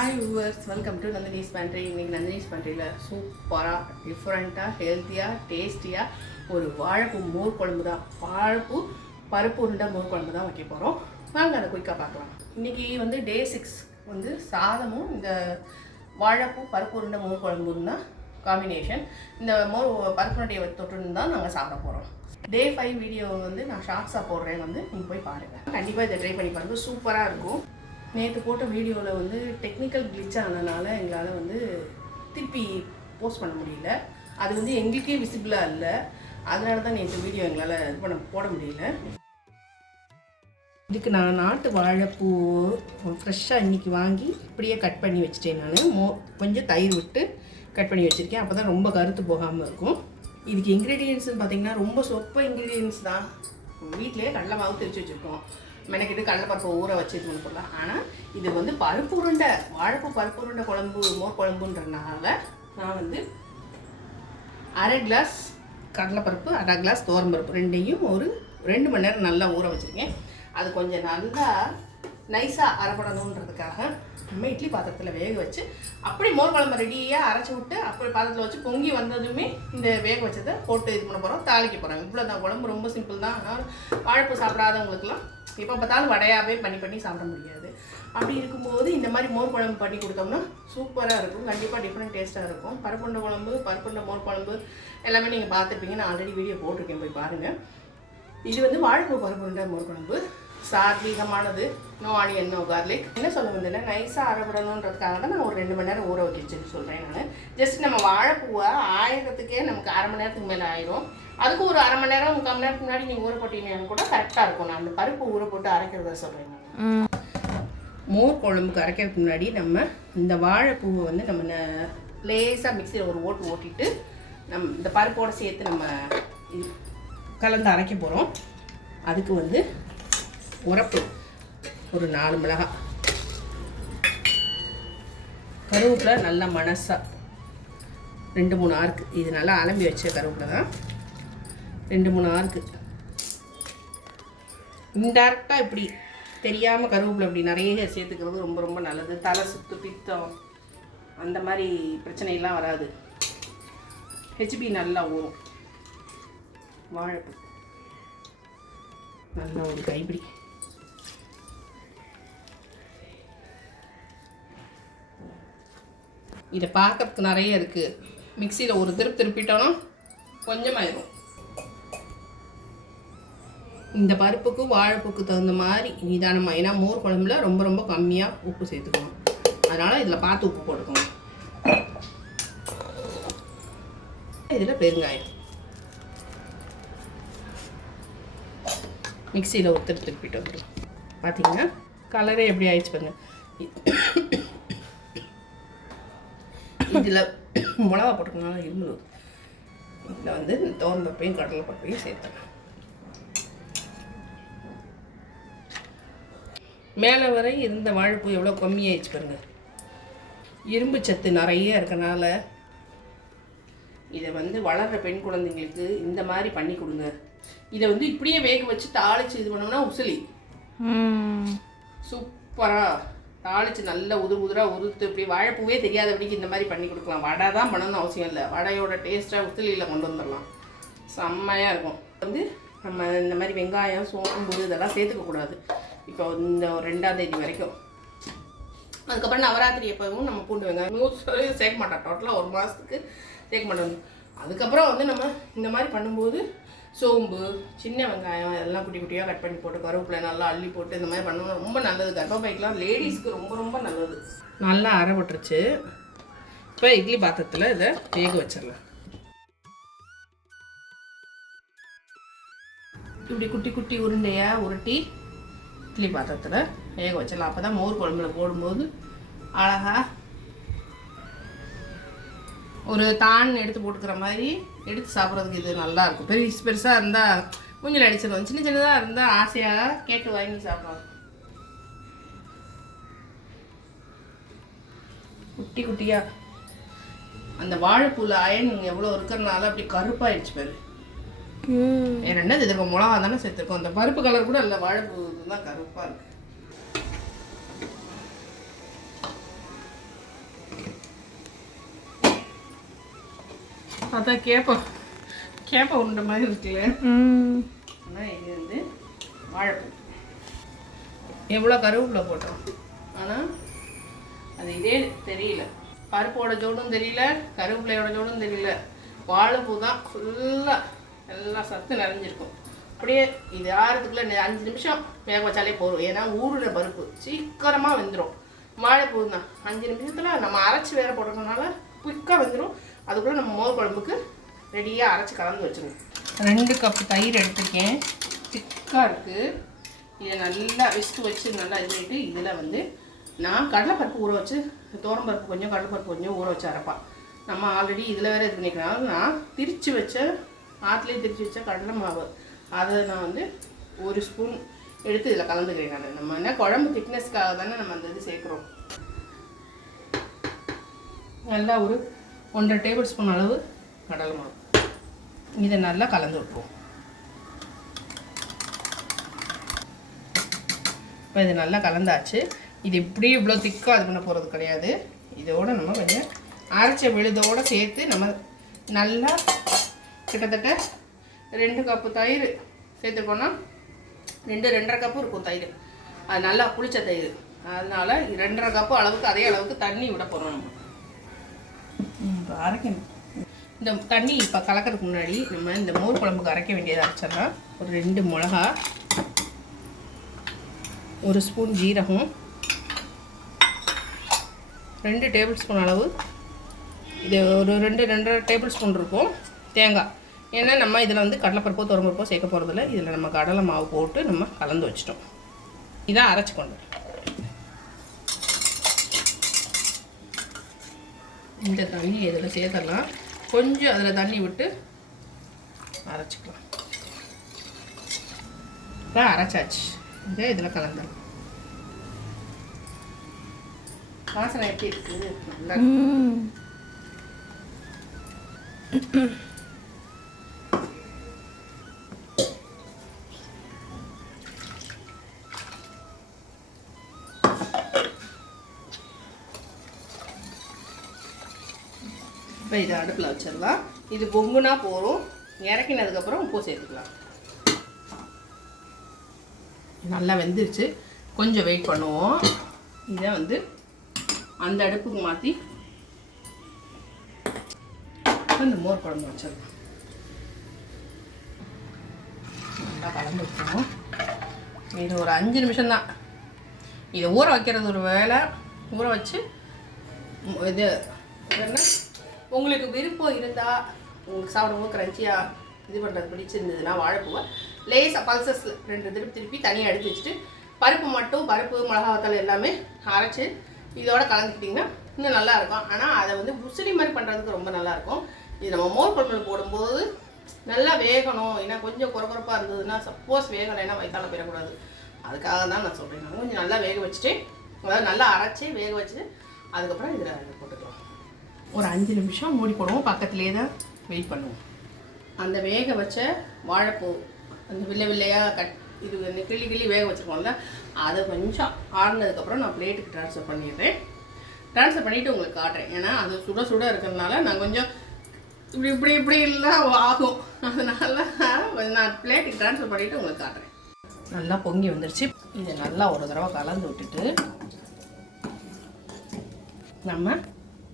Hi viewers welcome to Nandini's pantry இன்னைக்கு நந்தினிஸ் பண்ட்ரியில் சூப்பராக டிஃப்ரெண்ட்டாக ஹெல்த்தியாக டேஸ்டியாக ஒரு வாழைப்பூ மோர் குழம்பு தான். வாழைப்பூ பருப்பு உருண்டை மோர் குழம்பு தான் வைக்க போகிறோம் வாங்க அதை குயிக்காக பார்க்கலாம். இன்றைக்கி வந்து டே சிக்ஸ் வந்து சாதமும் இந்த வாழைப்பூ பருப்பு உருண்டை மோர் குழம்பும் தான் காம்பினேஷன் இந்த மோர் பருப்புனுடைய தொட்டுன்னு தான் நாங்கள் சாப்பிட போகிறோம் டே ஃபைவ் வீடியோ வந்து நான் ஷார்ட்ஸாக போடுறேன் வந்து நீங்கள் போய் பாருங்கள் கண்டிப்பாக இதை ட்ரை பண்ணி பாருங்கள் சூப்பராக இருக்கும். நேற்று போட்ட வீடியோவில் வந்து டெக்னிக்கல் கிளிச் ஆனதுனால எங்களால் வந்து திருப்பி போஸ்ட் பண்ண முடியல. அது வந்து எங்களுக்கே விசிபிளாக இல்லை. அதனால தான் நேற்று வீடியோ எங்களால் இது பண்ண போட முடியல. இதுக்கு நான் நாட்டு வாழைப்பூ ஃப்ரெஷ்ஷாக இன்றைக்கி வாங்கி இப்படியே கட் பண்ணி வச்சுட்டேன் நான். மோ கொஞ்சம் தயிர் விட்டு கட் பண்ணி வச்சுருக்கேன். அப்போ தான் ரொம்ப கருத்து போகாமல் இருக்கும். இதுக்கு இன்க்ரீடியன்ஸ்னு பார்த்தீங்கன்னா ரொம்ப சொப்ப இன்க்ரீடியன்ஸ் தான். வீட்டிலேயே கடலை மாவு தெரிச்சு வச்சுருக்கோம். மெனக்கிட்டு கடலைப்பருப்பை ஊற வச்சு இது ஆனால் இது வந்து பருப்பு உருண்டை வாழைப்பூ பருப்பு உருண்டை குழம்பு மோர் குழம்புன்றனால நான் வந்து அரை கிளாஸ் கடலைப்பருப்பு அரை கிளாஸ் பருப்பு ரெண்டையும் ஒரு ரெண்டு மணி நேரம் நல்லா ஊற வச்சுருக்கேன். அது கொஞ்சம் நல்லா நைஸாக அரைப்படணுன்றதுக்காக நம்ம இட்லி பாத்திரத்தில் வேக வச்சு அப்படி மோர் குழம்பு ரெடியாக அரைச்சி விட்டு அப்படி பாத்திரத்தில் வச்சு பொங்கி வந்ததுமே இந்த வேக வச்சதை போட்டு இது பண்ண போகிறோம் தாளிக்க போகிறோம் இவ்வளோ தான் குழம்பு ரொம்ப சிம்பிள் தான். ஆனால் வாழைப்பூ சாப்பிடாதவங்களுக்குலாம் எப்போ பார்த்தாலும் வடையாகவே பண்ணி பண்ணி சாப்பிட முடியாது. அப்படி இருக்கும்போது இந்த மாதிரி மோர் குழம்பு பண்ணி கொடுத்தோம்னா சூப்பராக இருக்கும். கண்டிப்பாக டிஃப்ரெண்ட் டேஸ்ட்டாக இருக்கும். பருப்புண்ட குழம்பு பருப்புண்ட மோர் குழம்பு எல்லாமே நீங்கள் பார்த்துருப்பீங்க நான் ஆல்ரெடி வீடியோ போட்டிருக்கேன். போய் பாருங்கள் இது வந்து வாழைப்பூ பருப்புண்ட மோர் குழம்பு. சாத்வீகமானது. நோ ஆனியன் நோ கார்லிக் என்ன சொல்ல வந்தேன்னா நைஸாக அரைப்படணுன்றதுக்காக தான் நான் ஒரு ரெண்டு மணி நேரம் ஊற வச்சுன்னு சொல்கிறேன் நான். ஜஸ்ட் நம்ம வாழைப்பூவை ஆயிரத்துக்கே நமக்கு அரை மணி நேரத்துக்கு மேலே ஆயிரும். அதுக்கு ஒரு அரை மணி நேரம் முக்கால் மணி நேரத்துக்கு முன்னாடி நீங்கள் ஊற போட்டீங்கன்னா கூட கரெக்டாக இருக்கும். நான் அந்த பருப்பு ஊற போட்டு அரைக்கிறத சொல்கிறேன் நான். மோர் குழம்புக்கு அரைக்கிறதுக்கு முன்னாடி நம்ம இந்த வாழைப்பூவை வந்து நம்ம லேசாக மிக்சியில் ஒரு ஓட்டு ஓட்டிட்டு நம் இந்த பருப்போடு சேர்த்து நம்ம கலந்து அரைக்க போகிறோம் அதுக்கு வந்து உரப்பு. ஒரு நாலு மிளகாய் கருவேப்பிலை நல்லா மனசாக ரெண்டு மூணு ஆறுக்கு. இது நல்லா அலம்பி வச்ச கருவேப்பிலை தான். ரெண்டு மூணு ஆறுக்கு. இன்டெரக்டாக இப்படி தெரியாமல் கருவேப்பிலை இப்படி நிறைய சேர்த்துக்கிறது ரொம்ப ரொம்ப நல்லது. தலை சுத்து பித்தம் அந்த மாதிரி பிரச்சனையெல்லாம் வராது. ஹெச்பி நல்லா ஊறும். வாழைப்பூ நல்லா ஒரு கைப்பிடி. இதை பார்க்கறதுக்கு நிறைய இருக்குது மிக்சியில் ஒரு திருப்பு திருப்பிட்டோன்னா கொஞ்சமாயிரும். இந்த பருப்புக்கு வாழைப்புக்கு தகுந்த மாதிரி நிதானமாக ஏன்னா மோர் குழம்புல ரொம்ப ரொம்ப கம்மியாக உப்பு சேர்த்துக்கணும். அதனால் இதில் பார்த்து உப்பு போட்டுக்கணும். இதில் பெருங்காயம். மிக்சியில் ஒரு திருப்பிட்டு வந்துடும் பார்த்தீங்கன்னா கலரே எப்படி ஆயிடுச்சு பாருங்கள் இதில் மிளகா போட்டுக்கனால இரும்பு இதில் வந்து தோரம் பப்பையும் கடலை பப்பையும் சேர்த்தேன். மேலே வரை இருந்த வாழைப்பூ எவ்வளோ கம்மியாயிடுச்சு பாருங்க. இரும்பு சத்து நிறைய இருக்கனால இதை வந்து வளர்கிற பெண் குழந்தைங்களுக்கு இந்த மாதிரி பண்ணி கொடுங்க. இதை வந்து இப்படியே வேக வச்சு தாளிச்சு இது பண்ணோம்னா உசிலி. சூப்பராக தாளித்து நல்லா உதிர் உதிராக உதுத்து இப்படி வாழைப்பூவே தெரியாதபடிக்கு இந்த மாதிரி பண்ணி கொடுக்கலாம். வடை தான் பண்ணணும்னு அவசியம் இல்லை. வடையோட டேஸ்ட்டாக உத்திலியில் கொண்டு வந்துடலாம் செம்மையாக இருக்கும். வந்து நம்ம இந்த மாதிரி வெங்காயம் சோம்பு இதெல்லாம் சேர்த்துக்க கூடாது. இப்போ இந்த ஒரு ரெண்டாம் தேதி வரைக்கும். அதுக்கப்புறம் நவராத்திரி எப்பவும் நம்ம பூண்டு வெங்காயம் நூறு சதவீதம் சேர்க்க மாட்டோம். டோட்டலாக ஒரு மாதத்துக்கு சேர்க்க மாட்டோம். அதுக்கப்புறம் வந்து நம்ம இந்த மாதிரி பண்ணும்போது சோம்பு சின்ன வெங்காயம் எல்லாம் குட்டி குட்டியாக கட் பண்ணி போட்டு கருவேப்பிலை நல்லா அள்ளி போட்டு இந்த மாதிரி பண்ணணும் ரொம்ப நல்லது. கர்ப்பப்பைக்கெலாம் லேடிஸ்க்கு ரொம்ப ரொம்ப நல்லது. நல்லா அரைப்பட்டுருச்சு இப்போ இட்லி பாத்திரத்தில் இதை வேக வச்சிடலாம். இப்படி குட்டி குட்டி உருண்டையாக உருட்டி இட்லி பாத்திரத்தில் வேக வச்சிடலாம். அப்போ தான் மோர் குழம்புல போடும்போது அழகாக ஒரு தான் எடுத்து போட்டுக்கிற மாதிரி எடுத்து சாப்பிட்றதுக்கு இது நல்லா இருக்கும். பெருசு பெருசாக இருந்தால் மூஞ்சில் அடிச்சிடும் சின்ன சின்னதாக இருந்தால் ஆசையாக கேட்டு வாங்கி சாப்பிடுவாங்க குட்டி குட்டியாக அந்த வாழைப்பூவில் அயன் எவ்வளோ இருக்கிறனால அப்படி கருப்பாயிடுச்சு பாரு. என்ன சேர்த்துருக்கோம் மிளகா தானே சேர்த்துருக்கோம். அந்த பருப்பு கலர் கூட இல்லை வாழைப்பூ தான் கருப்பாக இருக்கு. பார்த்தா கேப்ப கேப்ப உருண்டை மாதிரி இருக்குல்ல. ஆனால் இது வந்து வாழைப்பூ. எவ்வளோ கருவேப்பிலை போட்டோம்? ஆனால் அது இதே தெரியல. பருப்போட ஜோடும் தெரியல கருவேப்பிலையோட ஜோடும் தெரியல. வாழைப்பூ தான் ஃபுல்லாக எல்லாம் சத்து நிறைஞ்சிருக்கும் அப்படியே இது ஆறதுக்குள்ள இந்த அஞ்சு நிமிஷம் வேக வச்சாலே போதும். ஏன்னா ஊறுன பருப்பு சீக்கிரமாக வெந்துடும் வாழைப்பூ தான். அஞ்சு நிமிஷத்தில் நம்ம அரைச்சி வேற போடுறதுனால குயிக்காக வெந்துடும் அதுக்குள்ளே நம்ம மோர் குழம்புக்கு ரெடியாக அரைச்சி கலந்து வச்சிருவோம் ரெண்டு கப் தயிர் எடுத்திருக்கேன். திக்காக இருக்குது இதை நல்லா விஸ்கு வச்சு நல்லா இது பண்ணிட்டு இதில் வந்து நான் கடலைப்பருப்பு ஊற வச்சு பருப்பு கொஞ்சம் கடலைப்பருப்பு கொஞ்சம் ஊற வச்சு அரைப்பான். நம்ம ஆல்ரெடி இதில் வேறு இது பண்ணிக்கலாம் நான் திரிச்சு வச்ச ஆற்றுலேயே திரிச்சு வச்ச கடலை மாவு அதை நான் வந்து ஒரு ஸ்பூன் எடுத்து இதில் கலந்துக்கிறேன் நான். நம்ம என்ன குழம்பு திக்னஸ்க்காக தானே நம்ம அந்த இது சேர்க்குறோம். நல்லா ஒரு ஒன்றரை டேபிள் ஸ்பூன் அளவு கடலை மாவு. இதை நல்லா கலந்து விட்டுருவோம். இப்போ இது நல்லா கலந்தாச்சு. இது இப்படி இவ்வளோ திக்காக அது பண்ண போகிறது கிடையாது. இதோடு நம்ம கொஞ்சம் அரைச்ச விழுதோடு சேர்த்து நம்ம நல்லா கிட்டத்தட்ட ரெண்டு கப்பு தயிர் சேர்த்துருக்கோன்னா ரெண்டு ரெண்டரை கப்பு இருக்கும் தயிர். அது நல்லா புளிச்ச தயிர். அதனால் ரெண்டரை கப்பு அளவுக்கு அதே அளவுக்கு தண்ணி விட போகிறோம் நம்ம. இப்போ அரைக்கணும். இந்த தண்ணி இப்போ கலக்கிறதுக்கு முன்னாடி நம்ம இந்த மோர் குழம்புக்கு அரைக்க வேண்டியதை அரைச்சிடலாம். ஒரு ரெண்டு மிளகா ஒரு ஸ்பூன் ஜீரகம் ரெண்டு டேபிள் ஸ்பூன் அளவு. இது ஒரு ரெண்டு ரெண்டரை டேபிள் ஸ்பூன் இருக்கும் தேங்காய். ஏன்னா நம்ம இதில் வந்து கடலைப்பருப்போ துறம்பருப்போ சேர்க்க போகிறதில்ல. இதில் நம்ம கடலை மாவு போட்டு நம்ம கலந்து வச்சிட்டோம். இதான் அரைச்சி கொண்டு இந்த தண்ணி இதில் சேர்த்தலாம் கொஞ்சம் அதில் தண்ணி விட்டு அரைச்சிக்கலாம். இப்போ அரைச்சாச்சு. இதை இதில் கலந்துடலாம். வாசனை எப்படி இருக்குது? இப்போ இதை அடுப்பில் வச்சிடலாம். இது பொங்குனா போகும் இறக்கினதுக்கப்புறம் உப்பு சேர்த்துக்கலாம். நல்லா வெந்துருச்சு. கொஞ்சம் வெயிட் பண்ணுவோம். இதை வந்து அந்த அடுப்புக்கு மாற்றி இந்த மோர் குழம்பு வச்சிடலாம். நல்லா கலந்து வச்சுருவோம். இது ஒரு அஞ்சு நிமிஷம்தான் இதை ஊற வைக்கிறது ஒரு வேலை ஊற வச்சு இது என்ன? உங்களுக்கு விருப்பம் இருந்தால் உங்களுக்கு சாப்பிடும்போது க்ரன்ச்சியாக இது பண்ணுறது பிடிச்சிருந்ததுன்னா வாழைப்பூவை லேசாக பல்சஸ் ரெண்டு திருப்பி திருப்பி தனியாக எடுத்து வச்சுட்டு பருப்பு மட்டும் பருப்பு மிளகாத்தல் எல்லாமே அரைச்சி இதோட கலந்துக்கிட்டிங்கன்னா இன்னும் நல்லாயிருக்கும் ஆனால் அதை வந்து முசிலி மாதிரி பண்ணுறதுக்கு ரொம்ப நல்லாயிருக்கும் இது நம்ம மோர் குழம்புல போடும்போது நல்லா வேகணும். ஏன்னா கொஞ்சம் குறகுறப்பாக இருந்ததுன்னா சப்போஸ் வேகலைன்னா வயிற்றால போயிடக்கூடாது. அதுக்காக தான் நான் சொல்கிறேன் கொஞ்சம் நல்லா வேக வச்சுட்டு அதாவது நல்லா அரைச்சி வேக வச்சுட்டு அதுக்கப்புறம் இதில் போட்டுக்கலாம். ஒரு அஞ்சு நிமிஷம் மூடி போடுவோம். பக்கத்துலேயே தான் வெயிட் பண்ணுவோம். அந்த வேக வச்ச வாழைப்பூ அந்த வில்லை வில்லையாக கட் இது வந்து கிள்ளி கிள்ளி வேக வச்சுருக்கோம்ல அதை கொஞ்சம் ஆறுனதுக்கப்புறம் நான் பிளேட்டுக்கு ட்ரான்ஸ்ஃபர் பண்ணிடுறேன். ட்ரான்ஸ்ஃபர் பண்ணிவிட்டு உங்களுக்கு காட்டுறேன். ஏன்னா அது சுட சுட இருக்கிறதுனால நான் கொஞ்சம் இப்படி இப்படி இப்படி எல்லாம் ஆகும். அதனால நான் பிளேட்டுக்கு ட்ரான்ஸ்ஃபர் பண்ணிவிட்டு உங்களுக்கு காட்டுறேன். நல்லா பொங்கி வந்துருச்சு. இதை நல்லா ஒரு தடவை கலந்து விட்டுட்டு நம்ம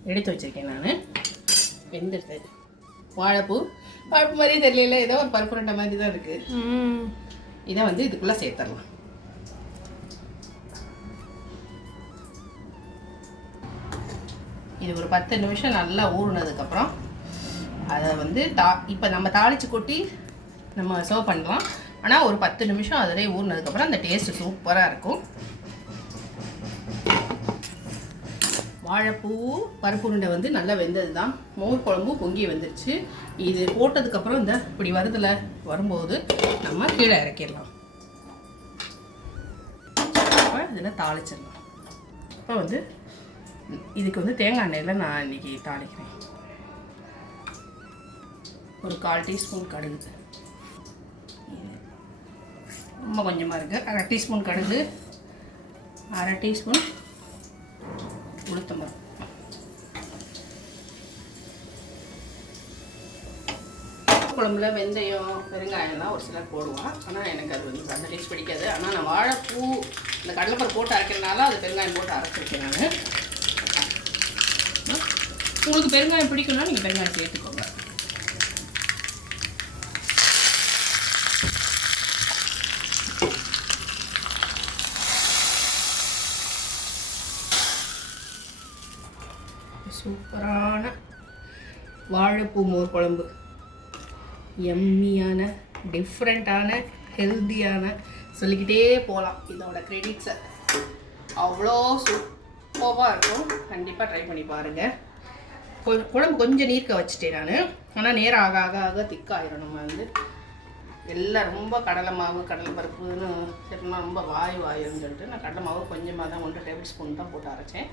எடுத்து வச்சிருக்கேன் நான். வெந்துடுது வாழைப்பூ. பருப்பு மாதிரியே தெரியல ஏதோ ஒரு பருப்பு ரெண்டை மாதிரி தான் இருக்குது ம். இதை வந்து இதுக்குள்ளே சேர்த்துடலாம். இது ஒரு பத்து நிமிஷம் நல்லா ஊறுனதுக்கப்புறம் அதை வந்து தா இப்போ நம்ம தாளித்து கொட்டி நம்ம சர்வ் பண்ணலாம். ஆனால் ஒரு பத்து நிமிஷம் அதிலே ஊறினதுக்கப்புறம் அந்த டேஸ்ட்டு சூப்பராக இருக்கும். வாழைப்பூ பருப்பு உருண்டை வந்து நல்லா வெந்தது தான் மோர் குழம்பு பொங்கி வந்துருச்சு. இது போட்டதுக்கப்புறம் இந்த இப்படி வருதில் வரும்போது நம்ம கீழே இறக்கிடலாம். இப்போ இதில் தாளிச்சிடலாம். இப்போ வந்து இதுக்கு வந்து தேங்காய் எண்ணெயில் நான் இன்னைக்கு தாளிக்கிறேன். ஒரு கால் டீஸ்பூன் கடுகு. இது ரொம்ப கொஞ்சமாக இருக்குது அரை டீஸ்பூன் கடுகு அரை டீஸ்பூன் உளுத்தம்பருப்பு மோர் குழம்புல வெந்தயம் பெருங்காயம்லாம் ஒரு சிலர் போடுவான் ஆனால் எனக்கு அது வந்து அந்த டேஸ்ட் பிடிக்காது. ஆனால் நான் வாழைப்பூ இந்த கடலைப்பருப்பு போட்டு அரைக்கிறதுனால அது பெருங்காயம் போட்டு அரைச்சிருக்கேன் நான். உங்களுக்கு பெருங்காயம் பிடிக்கும்னா நீங்கள் பெருங்காயம் சேர்த்துக்கோங்க வாழைப்பூ மோர் குழம்பு. எம்மியான டிஃப்ரெண்ட்டான ஹெல்த்தியான சொல்லிக்கிட்டே போகலாம் இதோட கிரெடிட்ஸை அவ்வளோ சூப்பராக இருக்கும். கண்டிப்பாக ட்ரை பண்ணி பாருங்கள் கொ- குழம்பு கொஞ்சம் நீர்க்க வச்சுட்டேன் நான். ஆனால் நேரம் ஆக ஆக ஆக திக்காயிரும் நம்ம வந்து. எல்லாம் ரொம்ப கடலை மாவு கடலை பருப்புன்னு சரினா ரொம்ப வாய் வாயுன்னு சொல்லிட்டு நான் கடலை மாவு கொஞ்சமாக தான் ஒன்று டேபிள் ஸ்பூன் தான் போட்டு அரைச்சேன்.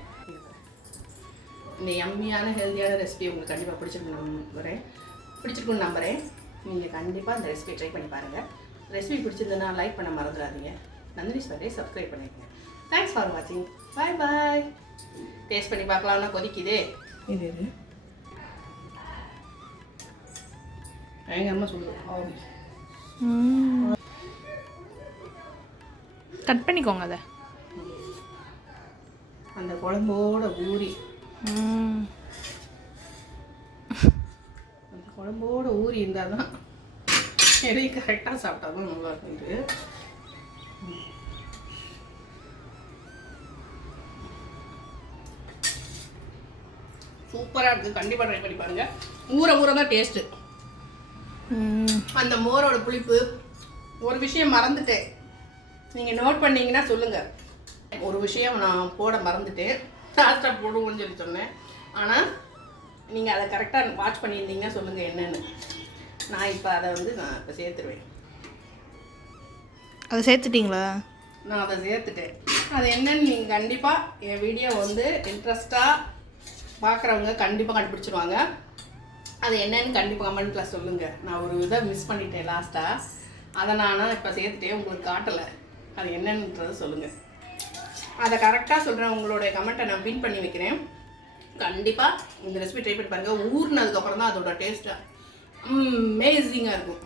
இந்த எம்மியான ஹெல்த்தியான ரெசிபி உங்களுக்கு கண்டிப்பாக பிடிச்சிருக்கும் நம்புகிறேன் பிடிச்சிருக்குன்னு நம்புகிறேன் நீங்கள் கண்டிப்பாக அந்த ரெசிபியை ட்ரை பண்ணி பாருங்கள் ரெசிபி பிடிச்சிருந்ததுன்னா லைக் பண்ண மறந்துடாதீங்க. நந்தினி ஸ்பர்டே சப்ஸ்கிரைப் பண்ணிக்கங்க. தேங்க்ஸ் ஃபார் வாட்சிங் பாய் பாய் டேஸ்ட் பண்ணி பார்க்கலாம்னா கொதிக்குதே. இது இது. எங்கள் அம்மா சொல்லுவோம் கட் பண்ணிக்கோங்க அதை. அந்த குழம்போட ஊறி குழம்போட ஊறி இருந்தால் தான் எதையும் கரெக்டாக சாப்பிட்டா தான் நல்லா இருக்கும் இது சூப்பராக இருக்குது கண்டிப்பாக ட்ரை பண்ணி பாருங்கள் ஊற ஊற தான் டேஸ்ட்டு. அந்த மோரோட புளிப்பு ஒரு விஷயம் மறந்துட்டேன். நீங்கள் நோட் பண்ணீங்கன்னா சொல்லுங்கள் ஒரு விஷயம் நான் போட மறந்துட்டேன். லாஸ்ட்டாக போடுவோம்னு சொல்லி சொன்னேன். ஆனால் நீங்கள் அதை கரெக்டாக வாட்ச் பண்ணியிருந்தீங்கன்னா சொல்லுங்கள் என்னென்னு. நான் இப்போ அதை வந்து நான் இப்போ சேர்த்துருவேன். அதை சேர்த்துட்டிங்களா? நான் அதை சேர்த்துட்டேன். அது என்னன்னு நீங்கள் கண்டிப்பாக என் வீடியோ வந்து இன்ட்ரெஸ்டாக பார்க்குறவங்க கண்டிப்பாக கண்டுபிடிச்சிருவாங்க. அது என்னன்னு கண்டிப்பாக கமெண்ட்டில் சொல்லுங்கள் நான் ஒரு இதை மிஸ் பண்ணிட்டேன் லாஸ்ட்டாக அதை நான் இப்போ சேர்த்துட்டேன் உங்களுக்கு காட்டலை. அது என்னன்றது சொல்லுங்கள் அதை கரெக்டாக சொல்கிறேன் உங்களுடைய கமெண்ட்டை நான் பின் பண்ணி வைக்கிறேன். கண்டிப்பாக இந்த ரெசிபி ட்ரை பண்ணி பாருங்கள் ஊர்னதுக்கப்புறம் தான் அதோட டேஸ்ட்டாக அமேசிங்காக இருக்கும்.